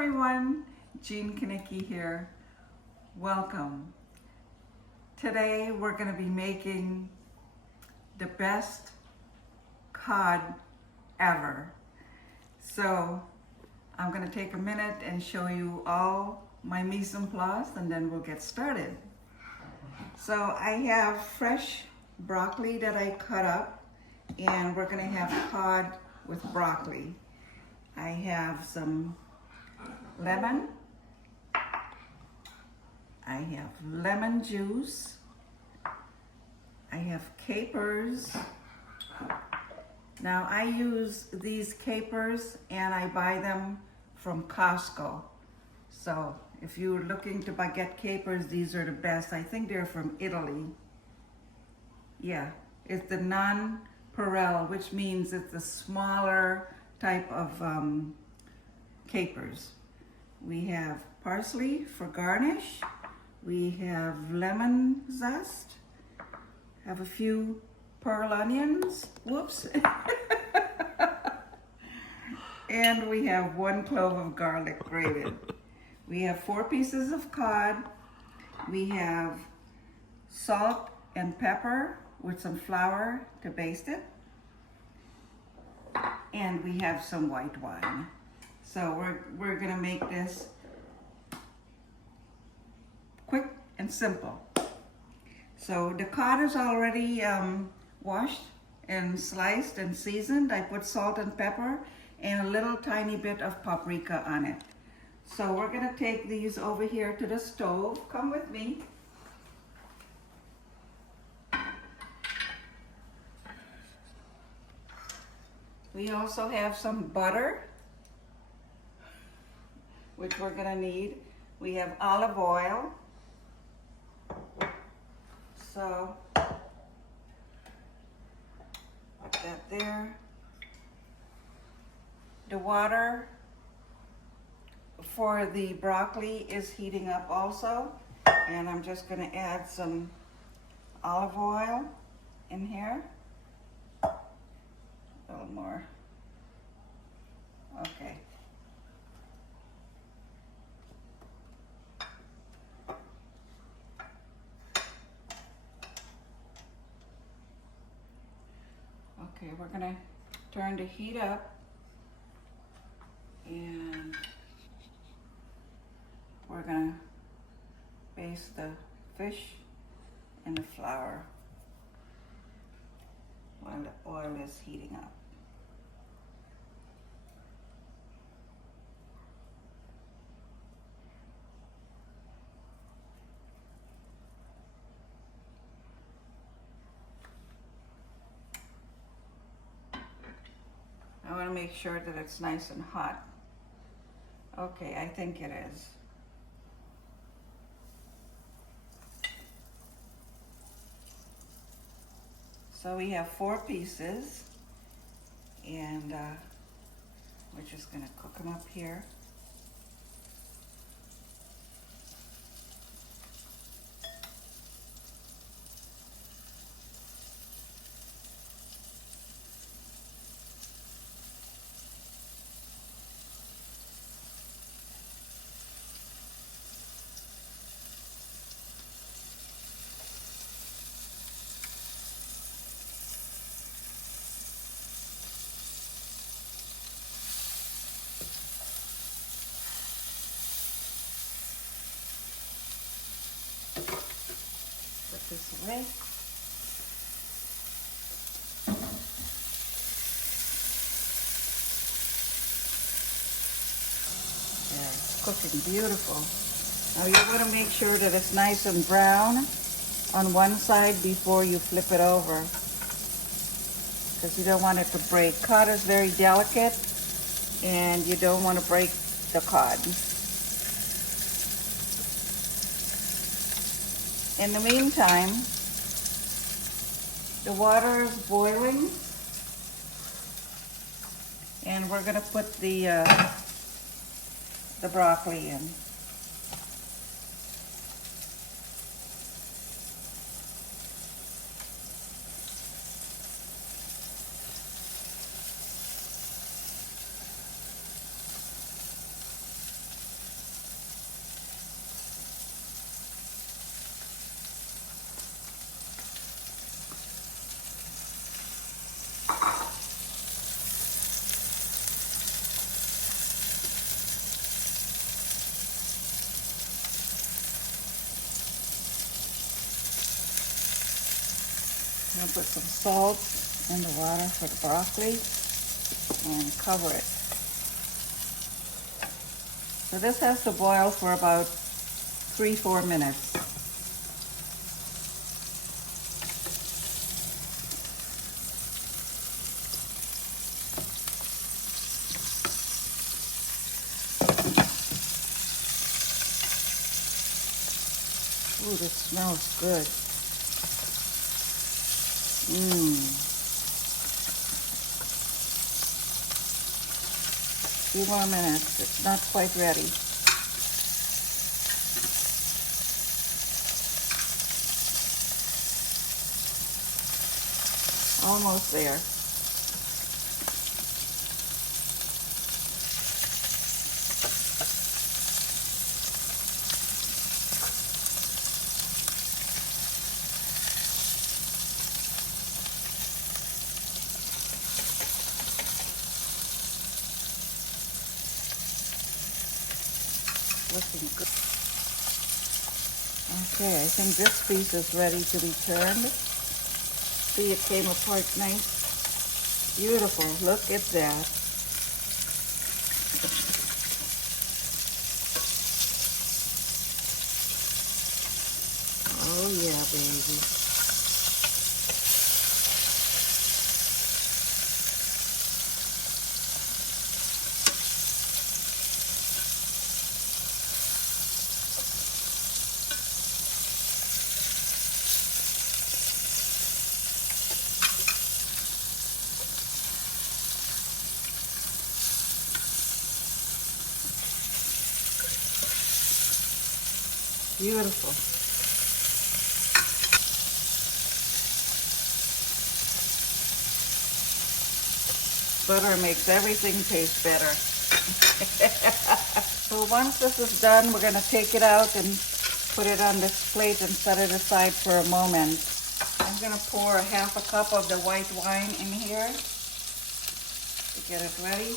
everyone, Jean Kanicki here. Welcome. Today we're going to be making the best cod ever. So I'm going to take a minute and show you all my mise en place and then we'll get started. So I have fresh broccoli that I cut up and we're going to have cod with broccoli. I have some lemon, I have lemon juice, I have capers. Now I use these capers and I buy them from Costco. So if you're looking to get capers, these are the best. I think they're from Italy. Yeah, it's the non-perel, which means it's a smaller type of capers. We have parsley for garnish. We have lemon zest. Have a few pearl onions. Whoops. And we have 1 clove of garlic grated. We have 4 pieces of cod. We have salt and pepper with some flour to baste it. And we have some white wine. So we're gonna make this quick and simple. So the cod is already washed and sliced and seasoned. I put salt and pepper and a little tiny bit of paprika on it. So we're gonna take these over here to the stove. Come with me. We also have some butter, which we're gonna need. We have olive oil. So, put that there. The water for the broccoli is heating up also. And I'm just gonna add some olive oil in here. A little more. Okay. Okay, we're gonna turn the heat up and we're gonna baste the fish in the flour while the oil is heating up. I want to make sure that it's nice and hot. Okay, I think it is. So we have 4 pieces and we're just going to cook them up here. Put this away. Yeah, it's cooking beautiful. Now you want to make sure that it's nice and brown on one side before you flip it over, because you don't want it to break. Cod is very delicate and you don't want to break the cod. In the meantime, the water is boiling and we're going to put the broccoli in. I'm gonna put some salt in the water for the broccoli and cover it. So this has to boil for about 3-4 minutes. Ooh, this smells good. Few more minutes. It's not quite ready. Almost there. Looking good. Okay, I think this piece is ready to be turned. See, it came apart nice. Beautiful. Look at that. Oh yeah, baby. Beautiful. Butter makes everything taste better. So once this is done, we're going to take it out and put it on this plate and set it aside for a moment. I'm going to pour 1/2 cup of the white wine in here to get it ready.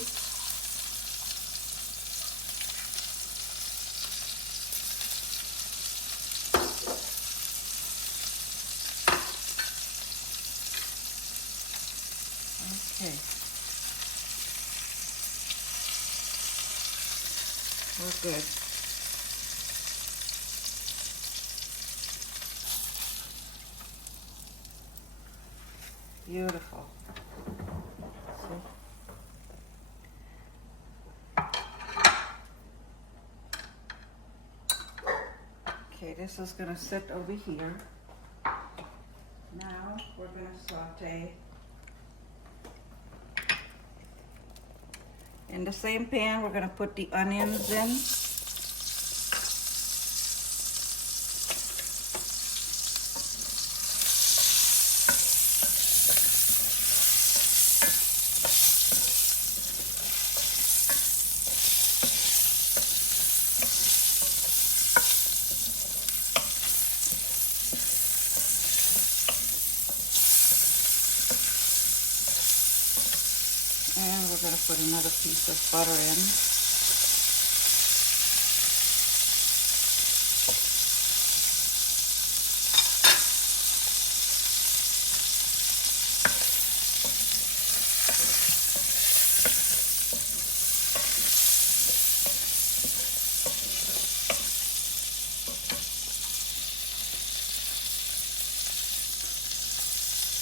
Okay. We're good. Beautiful. See? Okay, this is going to sit over here. Now we're going to saute. In the same pan, we're going to put the onions in. And we're going to put another piece of butter in.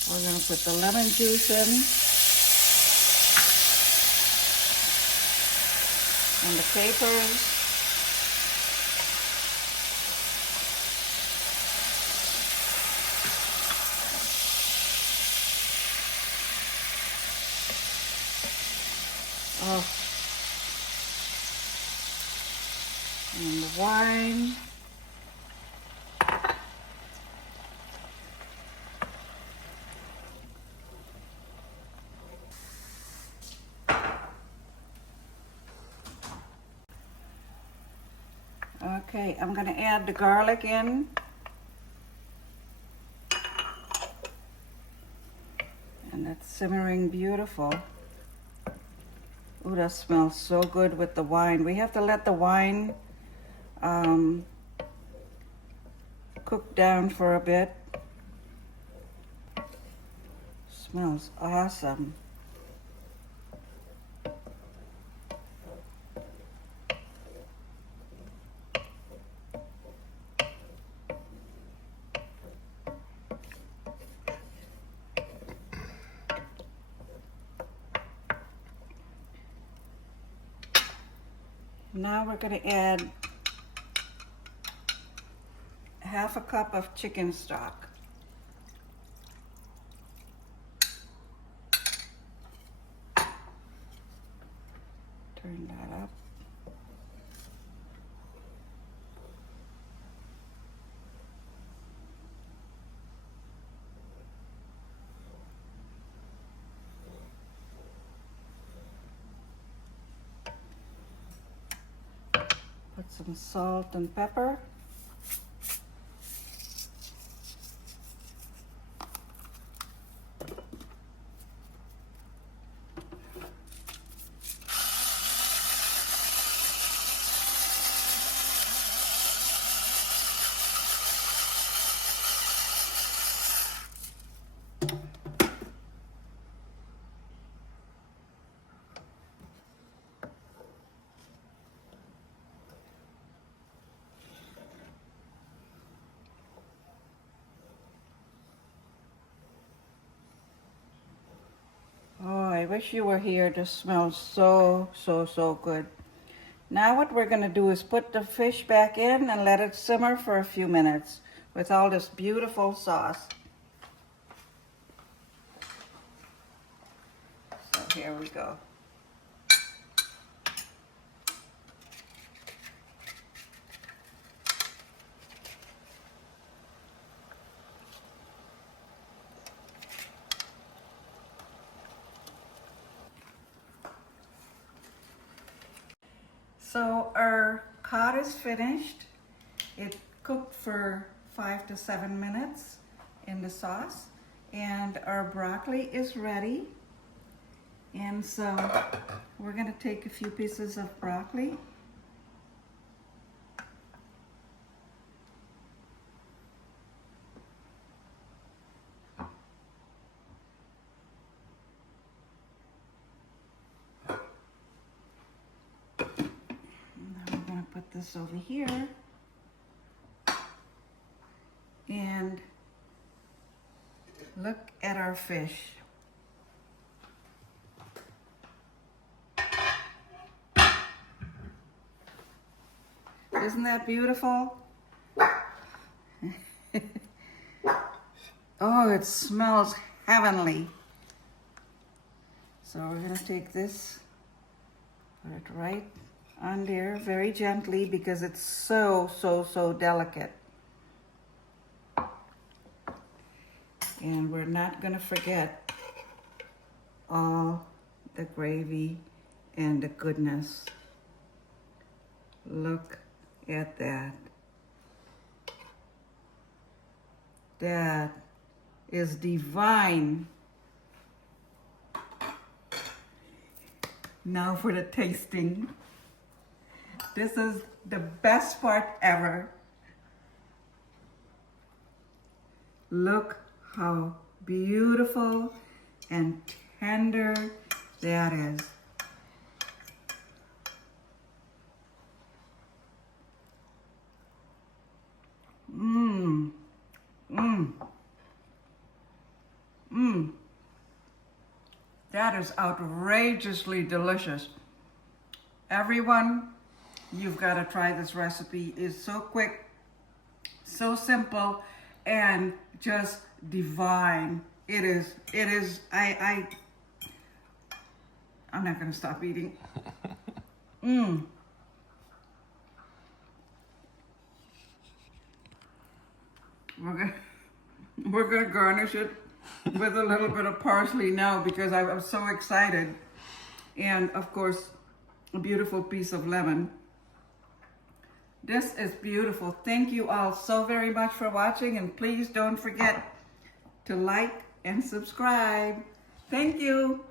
We're going to put the lemon juice in. And the capers. Oh. And the wine. Okay, I'm going to add the garlic in. And that's simmering beautiful. Ooh, that smells so good with the wine. We have to let the wine cook down for a bit. Smells awesome. Now we're going to add half a cup of chicken stock. Turn that up. Put some salt and pepper. I wish you were here. This smells so good. Now what we're going to do is put the fish back in and let it simmer for a few minutes with all this beautiful sauce. So here we go. So our cod is finished. It cooked for 5 to 7 minutes in the sauce, and our broccoli is ready. And so we're going to take a few pieces of broccoli. Put this over here, and look at our fish. Isn't that beautiful? Oh, it smells heavenly. So we're going to take this, put it right on there very gently because it's so delicate. And we're not going to forget all the gravy and the goodness. Look at that. That is divine. Now for the tasting. This is the best part ever. Look how beautiful and tender that is. Mmm. Mmm. Mmm. That is outrageously delicious. Everyone, you've got to try this recipe. It's so quick, so simple, and just divine. It is, I'm not going to stop eating. Mmm. We're gonna garnish it with a little bit of parsley now because I'm so excited. And of course, a beautiful piece of lemon. This is beautiful. Thank you all so very much for watching, and please don't forget to like and subscribe. Thank you.